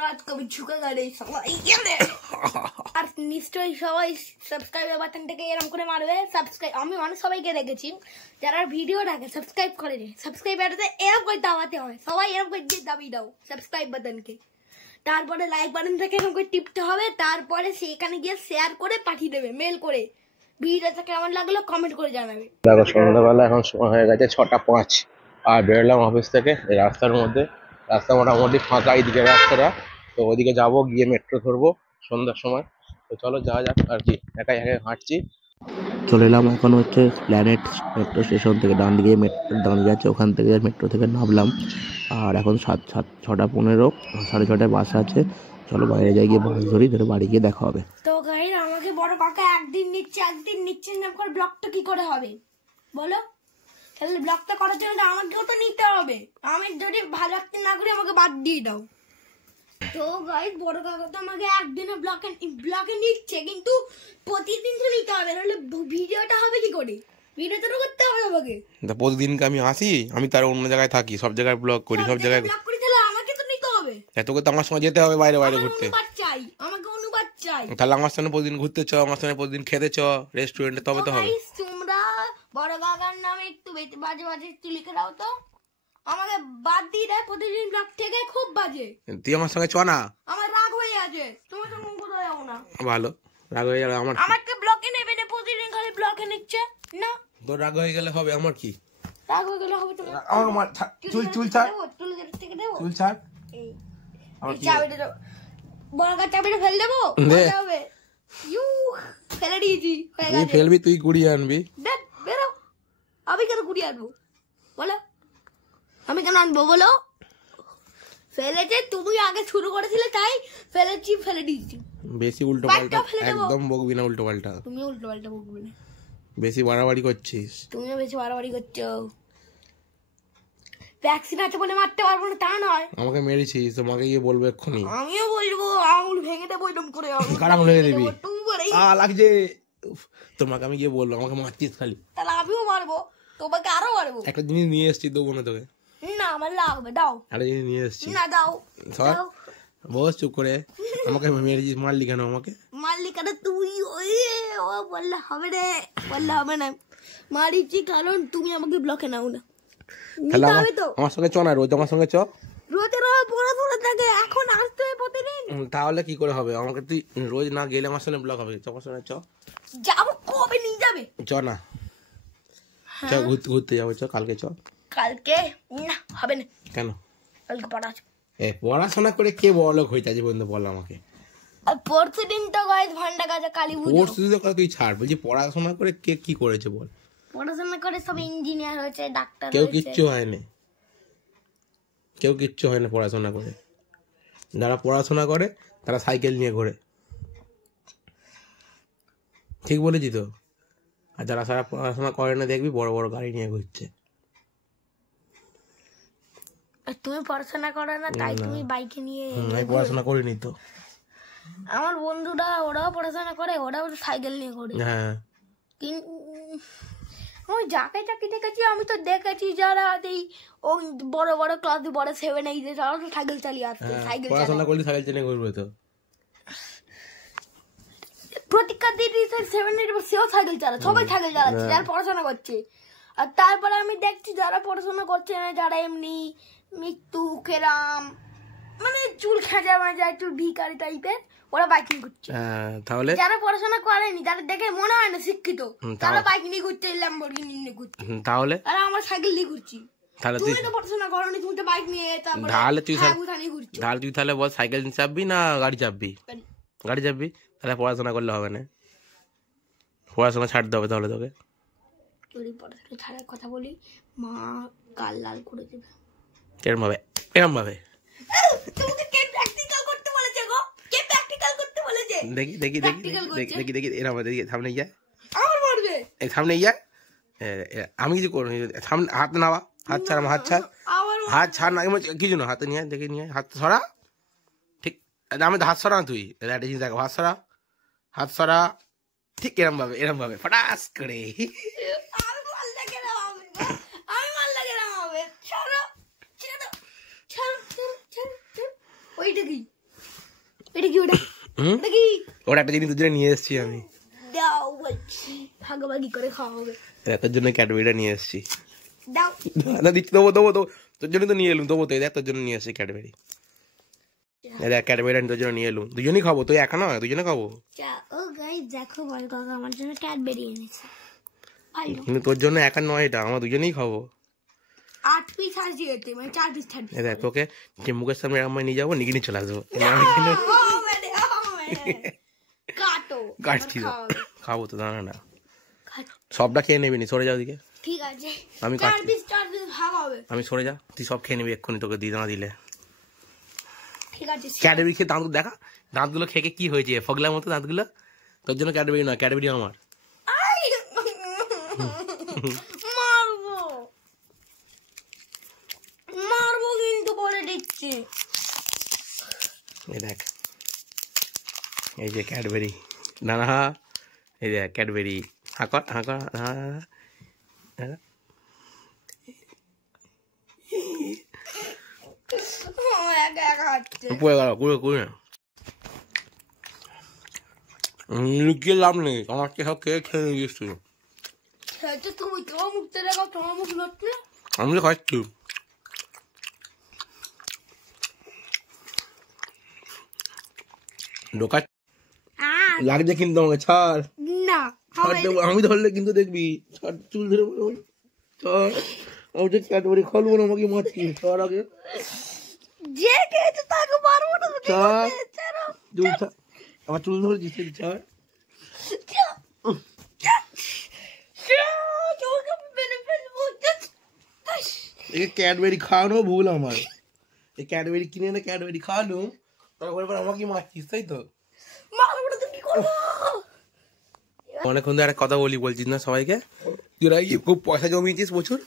রাত কবি ঝুঁকেগা রে সবাই আর নিশ্চয়ই সবাই সাবস্ক্রাইব বাটনটাকে এরকম করে মারবে। সাবস্ক্রাইব আমি অনেক সবাইকে দেখেছি যারা ভিডিও দেখে সাবস্ক্রাইব করেনি, সাবস্ক্রাইব বাটনটা এরকম করে দাবাতে হয়, সবাই এরকম করে দিয়ে দাবি দাও সাবস্ক্রাইব বাটনকে। তারপরে লাইক বাটনটাকে এরকম করে টিপতে হবে, তারপরে সেখানে গিয়ে শেয়ার করে পাঠিয়ে দেবে মেল করে। ভিডিওটা কেমন লাগলো কমেন্ট করে জানাবে। দেখো সন্ধ্যাবেলা এখন সময় হয়ে গেছে 6টা 5 আর বেরোলাম অফিস থেকে। এই রাস্তার মধ্যে, রাস্তা মোটামুটি ফাঁকা এইদিকে রাস্তাটা, তো ওদিকে যাবো, গিয়ে মেট্রো ধরবো সন্ধ্যার সময়। তো চলো যাওয়া যাক আর কি, একাই একাই হাঁটছি। চলে এলাম এখন হচ্ছে প্ল্যানেট মেট্রো স্টেশন থেকে, ডান দিকে মেট্রো দাঁড়িয়ে যাচ্ছে, ওখান থেকে মেট্রো থেকে নামলাম। আর এখন 6টা 15, 6:30টায় বাস আছে। চলো বাইরে যাই, গিয়ে বাস ধরি, ধরে বাড়ি গিয়ে দেখা হবে। তো গাইস আমাকে বড় কাকা একদিন নিচ্ছে না করে ব্লগটা কি করে হবে বলো? তাহলে ব্লগটা করার জন্য আমাকেও তো নিতে হবে। আমি যদি ভালো লাগতে না করি আমাকে বাদ দিয়ে দাও। তো গাইস বড় কাকা তো আমাকে একদিনে ব্লগে নিচ্ছে, কিন্তু প্রতিদিন তো নিতে হবে, নাহলে ভিডিওটা হবে কি করে? ভিডিওটা তো করতে হবে আমাকে। প্রতিদিনকে আমি আসি, আমি তার অন্য জায়গায় থাকি, সব জায়গায় ব্লগ করি, সব জায়গায় ব্লগ করি, তাহলে আমাকে তো নিতে হবে। তোকে তো আমার সঙ্গে যেতে হবে বাইরে বাইরে ঘুরতে। আমাকে অনুবাদ চাই। তাহলে আমার সঙ্গে প্রতিদিন ঘুরতে চ, আমার সঙ্গে প্রতিদিন খেতে চ রেস্টুরেন্টে, তবে তো হবে। তোমরা বড় কাকার নামে একটু বাজে বাজে একটু লিখে দাও তো, আমাকে বাদ দিয়ে দেয় প্রতিদিন ব্লগ থেকে, খুব বাজে। তুই আমার সঙ্গে চ না, আমার রাগ হয়ে আছে, তুমি তো কোথাও যাও না। ভালো রাগ হয়ে যাবে আমার, আমাকে ব্লকে নেবে না, প্রতিদিন খালি ব্লকে নিচ্ছে না। তোর রাগ হয়ে গেলে হবে, আমার কি রাগ হয়ে গেলে হবে? তুমি আমার চুল ছাড়, তুলে থেকে দেবো, চুল ছাড়, এই চাবিটা দাও। বড় কাকা চাবিটা ফেলে দেবো, হবে ইউ ফেলে দিয়েছি, হয়ে তুই গেছে। ফেলবি, তুই কুড়িয়ে আনবি। দেখ বেরো, আমি কেন কুড়িয়ে আনবো বলো? আমি কেন আনবো বলো? ফেলেছে তুমি, আগে শুরু করেছিলে তাই ফেলেছি, ফেলে দিয়েছি। বেশি উল্টো পাল্টা একদম বকবি না, উল্টো পাল্টা। তুমি উল্টো পাল্টা বকবে না, বেশি বাড়াবাড়ি করছিস। তুমিও বেশি বাড়াবাড়ি করছো। ভ্যাকসিন আছে বলে মারতে পারবো না তা নয়। আমাকে মেরেছিস, তোমাকে গিয়ে বলবো এক্ষুনি। আমিও বলবো, আঙুল ভেঙে দেবো এরকম করে। কার আঙুল ভেঙে দিবি? তুমি বলেই লাগছে। তোমাকে আমি গিয়ে বলবো আমাকে মারছিস খালি। তাহলে আমিও মারবো, তোমাকে আরো মারবো। একটা জিনিস নিয়ে এসছি, দেবো না তোকে। না আমার লাগবে, দাও। একটা জিনিস নিয়ে এসছি, না দাও। বস চুপ করে। আমাকে মেরেছিস, মারলি কেন আমাকে? মারলি কেন তুই? ও বললে হবে রে, বললে হবে না। মারিছি কারণ তুমি আমাকে ব্লকে নাও না। তাহলে আমার সঙ্গে চ না, রোজ আমার সঙ্গে চ। রোজের পড়াশোনা থাকে, এখন আসতে হবে প্রতিদিন। তাহলে কি করে হবে? আমাকে তুই রোজ না গেলে আমার সঙ্গে ব্লক হবে। চ আমার সঙ্গে চ। যাবো, কবে নিয়ে যাবে? চ না, চ ঘুরতে যাবো, চ কালকে চ। কালকে না, হবে না। কেন? কালকে পড়া আছে। পড়াশোনা করে কে বড়লোক হইতে আছে বন্ধু, বল আমাকে। আর পরশু দিন তো গাইস ভান্ডা গাজা কালী পুজো। পরশু দিন তুই ছাড়, বলছি পড়াশোনা করে কে কি করেছে বল। পড়াশোনা করে সব ইঞ্জিনিয়ার হয়েছে, ডাক্তার কেউ হয়েছে। কিচ্ছু হয়নি, কেউ কিচ্ছু হয় না পড়াশোনা করে। যারা পড়াশোনা করে তারা সাইকেল নিয়ে ঘোরে, ঠিক বলেছি তো? আর যারা সারা পড়াশোনা করে না দেখবি বড় বড় গাড়ি নিয়ে ঘুরছে। তুমি পড়াশোনা করো না তাই তুমি বাইকে নিয়ে? আমি পড়াশোনা করিনি তো। আমার বন্ধুরা ওরাও পড়াশোনা করে, ওরাও সাইকেল নিয়ে ঘোরে। হ্যাঁ, আমি যাকে যাকে দেখেছি, আমি তো দেখেছি যারা এই বড় বড় ক্লাসে বড় 7, 8 যারা তো সাইকেল চালিয়ে আসছে। সাইকেল পড়াশোনা করলে সাইকেল চালিয়ে ঘুরবে তো। প্রতীক্ষা দিদি 7, 8 সেও সাইকেল চালাচ্ছে, সবাই সাইকেল চালাচ্ছে যারা পড়াশোনা করছে। আর তারপরে আমি দেখছি যারা পড়াশোনা করছে না, যারা এমনি মৃত্যু কেরাম মানে চুল খেঁচা মাজা একটু ভিখারি টাইপের, ওরা বাইক নিয়ে ঘুরছে। তাহলে যারা পড়াশোনা করেনি, যারা দেখে মনে হয় না শিক্ষিত, তারা বাইক নিয়ে ঘুরছে, ল্যাম্বরগিনি নিয়ে ঘুরছে। তাহলে আর আমরা সাইকেল নিয়ে ঘুরছি। তাহলে তুমি তো পড়াশোনা করোনি, তুমি তো বাইক নিয়ে তাহলে তুই তাহলে বল সাইকেল চাপবি না গাড়ি চাপবি? গাড়ি চাপবি। তাহলে পড়াশোনা করলে হবে না, পড়াশোনা ছাড়তে হবে তাহলে তোকে। যদি পড়াশোনা ছাড়ার কথা বলি, মা গাল লাল করে দেবে। এরম ভাবে, এরম ভাবে। তোমাকে কে প্র্যাকটিক্যাল করতে বলেছে গো? কে প্র্যাকটিক্যাল করতে বলেছে? দেখি দেখি দেখি দেখি দেখি দেখি এরম ভাবে, দেখি সামনে যা, আমার মারবে। এই সামনে যা। আমি কিছু করবো, সামনে হাত নাওয়া, হাত ছাড়, আমার হাত ছাড়, হাত ছাড় না, কিছু না, হাতে নিয়ে দেখে নিয়ে হাত সরা। ঠিক, আমি তো হাত সরা না, তুই একটা জিনিস দেখো, হাত সরা, হাত সরা। ঠিক এরম ভাবে, এরম ভাবে ফটাস করে। ওইটা কি এটা কি ওটা? এটা কি? ওটা একটা জিনিস তোর জন্য নিয়ে এসেছি আমি। দাও বলছি, ভাগাভাগি করে খাওয়া হবে। তোর জন্য ক্যাডবেরিটা নিয়ে এসেছি। দাও। না দিচ্ছি, দেবো দেবো দেবো, তোর জন্য তো নিয়ে এলুম, দেবো তো, দেখ তোর জন্য নিয়ে এসেছি ক্যাডবেরি। দেখ ক্যাডবেরি তোর জন্য নিয়ে এলুম, দুজনেই খাবো, তুই একা নয়, দুজনে খাবো। ও গাইস দেখো, বল কাকা আমার জন্য ক্যাডবেরি এনেছে। ভালো। কিন্তু তোর জন্য একা নয়, এটা আমরা দুজনেই খাবো। 8 পিস আছে এতে, মানে 4 পিস থাকবে। দেখ তোকে যে মুখের সামনে আমরা নিয়ে যাবো, নিয়ে চলে আসবো। কাটো। কাটছি তো, খাবো তো, দাঁড়া না, সবটা খেয়ে নেবি নি, সরে যাও দিকে। ঠিক আছে, আমি 4 পিস ভাগ হবে। আমি সরে যা, তুই সব খেয়ে নিবি এক্ষুনি, তোকে দিয়ে না দিলে। ঠিক আছে, ক্যাডবেরি খেয়ে দাঁত দেখা, দাঁতগুলো খেয়ে কি হয়েছে, ফগলার মতো দাঁতগুলো। তোর জন্য ক্যাডবেরি নয়, ক্যাডবেরি আমার। মারবো মারবো কিন্তু বলে দিচ্ছি। এই দেখ, এই যে ক্যাডবেরি, না না, এই দেখ ক্যাডবেরি, হাঁকর হাঁকর, লুকিয়ে লাভ নেই, আমার সব খেয়ে খেয়ে নিয়েছিস তুই। তুমি তোমার মুখতে দেখাও, তোমার মুখ লড়ছে। আমি তো খাচ্ছি। ঢোকা লাগছে কিন্তু আমাকে, ছাড় না, আমি ধরলে কিন্তু দেখবি, ছাড়, চুল ধরে ছাড়, আমি তো ক্যাডবেরি খাবো না, আমাকে মারছিস, ছাড় আগে, যে খেয়েছে তাকে মারবো না। ছাড়, চুল ছাড়, আমার চুল ধরে দিচ্ছে, ছাড়। এই ক্যাডবেরি খাওয়ানো ভুল আমার, এই ক্যাডবেরি কিনে এনে ক্যাডবেরি খাওয়ানো, তারপরে আমাকে মারছিস, তাই তো? অনেকক্ষণ ধরে একটা কথা বলছিস না সবাইকে, তোরা খুব পয়সা জমিয়েছিস প্রচুর,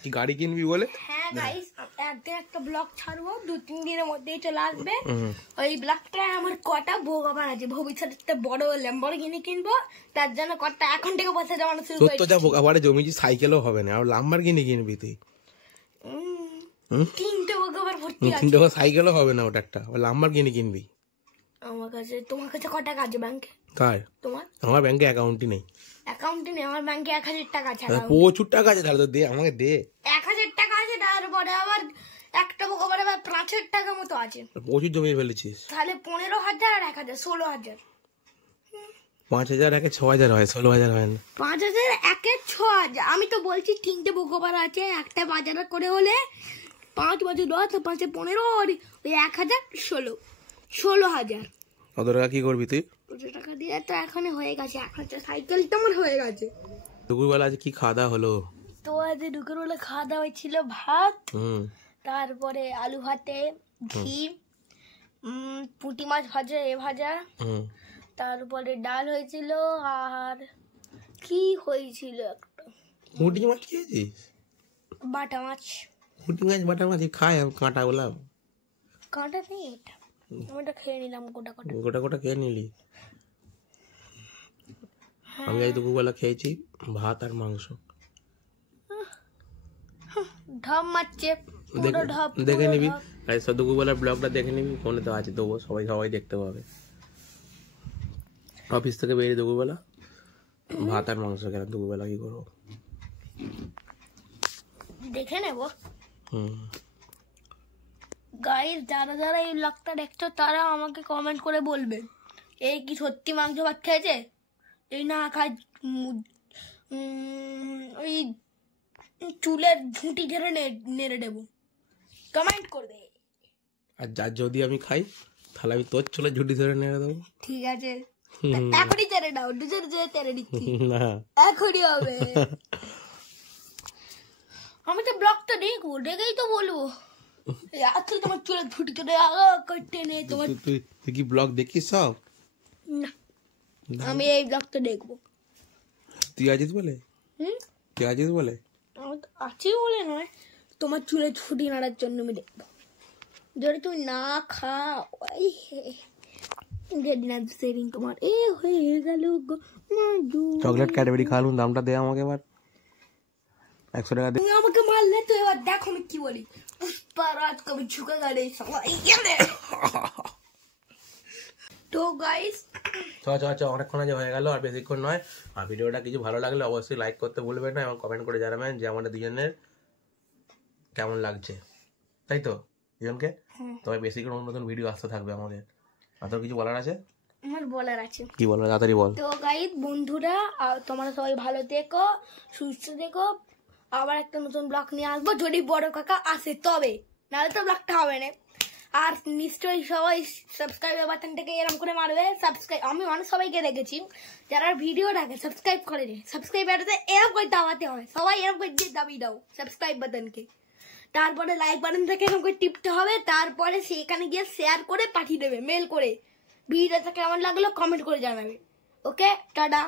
কি গাড়ি কিনবি বলে। হ্যাঁ গাইস, একদিন একটা ব্লগ ছাড়বো, 2-3 দিনের মধ্যেই চলে আসবে। ওই ব্লগটা আমার কটা ভগবান আছে, ভবিষ্যতে বড় ল্যাম্বরগিনি কিনবো, তার জন্য কটা এখন থেকে পয়সা জমানো শুরু তোর করেছি। তো যা ভোগাবারে জমিয়েছিস, সাইকেলও হবে না, আর ল্যাম্বরগিনি কিনবি তুই। 3টে ভগবান ভর্তি আছে। 3টে সাইকেলও হবে না, ওটা একটা ল্যাম্বরগিনি কিনবি। আমার কাছে, তোমার কাছে কত টাকা আছে ব্যাংকে? কার? তোমার? আমার ব্যাংকে অ্যাকাউন্টই নেই। অ্যাকাউন্টে নেই, আমার ব্যাংকে 1000 টাকা আছে। প্রচুর টাকা আছে, তাহলে তো দে, আমাকে দে। 1000 টাকা আছে, তারপরে আবার একটা ভগবান আবার 5000 টাকা মতো আছে। প্রচুর জমিয়ে ফেলেছিস। তাহলে 15,000 আর 1000, 16,000। 5,000 একে 6,000 হয়, 16,000 হয় না। 5,000 একে 6,000। আমি তো বলছি 3টে ভগবান আছে, একটা বাজার করে হলে 5 × 10, 5 × 15, ওই 1000, 16,000। কত টাকা কি করবি তুই? 200 টাকা দিয়ে তো এখনই হয়ে গেছে, এখন তো সাইকেলটা আমার হয়ে গেছে। দুপুরবেলা আজ কি খাওয়া দাওয়া হলো? তো আজ দুপুরবেলা খাওয়া দাওয়া ছিল ভাত, তারপরে আলু ভাতে ঘি, পুঁটি মাছ ভাজা, ভাজা, তারপরে ডাল হয়েছিল, আর কি হয়েছিল একটা পুঁটি মাছ খেয়েছিস? বাটা মাছ। পুঁটি মাছ বাটা মাছ খাই, আমি কাঁটা বললাম, কাঁটা নেই এটা, আমি এটা খেয়ে নিলাম গোটা গোটা। গোটা গোটা খেয়ে নিলি? আমি আজ দুপুরবেলা খেয়েছি ভাত আর মাংস। ঢপ মারছে, পুরো ঢপ। দেখে নিবি, আজ দুপুরবেলার ব্লগটা দেখে নিবি, ফোনে তো আছে, দেবো, সবাই দেখতে পাবে। অফিস থেকে বেরিয়ে দুপুরবেলা ভাত আর মাংস, কেন দুপুরবেলা কি করবো দেখে নেব। গাইস, যারা যারা এই ব্লগটা দেখছো তারা আমাকে কমেন্ট করে বলবে, এই কি সত্যি মাংস ভাত খেয়েছে, এই না খায় ওই চুলের ঝুঁটি ঝেড়ে নেড়ে দেবো, কমেন্ট করবে। আর যার যদি আমি খাই, তাহলে আমি তোর চুলে ঝুঁটি ধরে নেড়ে দেবো। ঠিক আছে, এখনই ছেড়ে দাও, তেরে দিচ্ছি, না এখনই হবে। আমি তো ব্লগটা দেখবো, দেখেই তো বলবো, আজকে তোমার চুলের ঝুঁটি ধরে কেটে নে তোমার। তুই কি ব্লগ দেখিস সব? না, আমি এই ব্লগটা দেখবো। তুই আছিস বলে? তুই আছিস বলে? আছি বলে নয়, তোমার চুলে ছুটি নাড়ার জন্য আমি দেখবো। যদি তুমি না খাও, যেদিন আজ সেদিন তোমার এ হয়ে গেল। চকলেট ক্যাডবেরি খাওয়ালুম, দামটা দে আমাকে এবার, 100 টাকা দে। তুমি আমাকে মারলে তো, এবার দেখো আমি কি বলি। পুষ্পা রাজ কবি ঝুঁকে গেলে গাইস অনেকক্ষণ আজ হয়ে গেল, আর বেশিক্ষণ নয়। আর ভিডিওটা কিছু ভালো লাগলে অবশ্যই লাইক করতে ভুলবেন না এবং কমেন্ট করে জানাবেন যে আমাদের দুজনের কেমন লাগছে, তাই তো দুজনকে। তবে বেশিক্ষণ নতুন ভিডিও আসতে থাকবে আমাদের। আর তোর কিছু বলার আছে? আমার বলার আছে। কি বলার, তাড়াতাড়ি বল। তো গাইস বন্ধুরা, তোমরা সবাই ভালো থেকো, সুস্থ থেকো। আবার একটা নতুন ব্লগ নিয়ে আসবো যদি বড় কাকা আসে তবে, নাহলে তো ব্লগটা হবে না। আর নিশ্চয়ই সবাই সাবস্ক্রাইব বাটনটাকে এরকম করে মারবে। সাবস্ক্রাইব আমি মানুষ সবাইকে দেখেছি যারা ভিডিও দেখে সাবস্ক্রাইব করে রে, সাবস্ক্রাইব বাটনতে এরকম করে দাবাতে হয়, সবাই এরকম করে দিয়ে দাবি দাও সাবস্ক্রাইব বাটনকে। তারপরে লাইক বাটন থেকে এরকম করে টিপতে হবে, তারপরে সেখানে গিয়ে শেয়ার করে পাঠিয়ে দেবে, মেল করে। ভিডিওটা কেমন লাগলো কমেন্ট করে জানাবে। ওকে, টাটা।